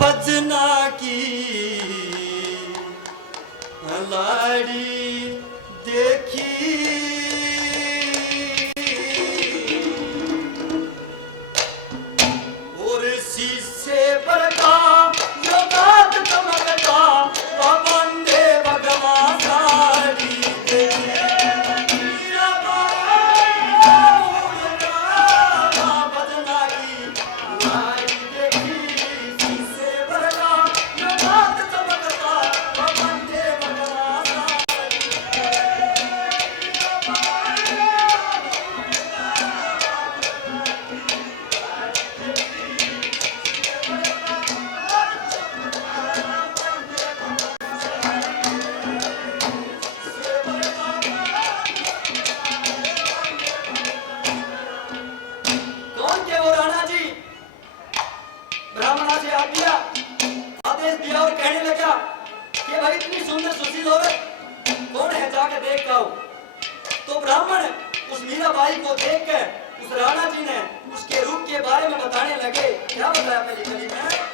भजना की लाड़ी देखी और शीशे पर का जो बात चमकता वह बंदे भगवान साड़ी देखी भजना की लाड़ी देखी शीशे पर का जो बात चमकता वह बंदे भगवान कौन के वो राणा जी ब्राह्मणा से आज्ञा आदेश दिया और कहने लगा कि भाई इतनी सुंदर सुशील औरत कौन है जाके देख आओ। तो ब्राह्मण उस मीराबाई को देखकर उस राणा जी ने उसके रूप के बारे में बताने लगे। क्या बताया पहली कली में?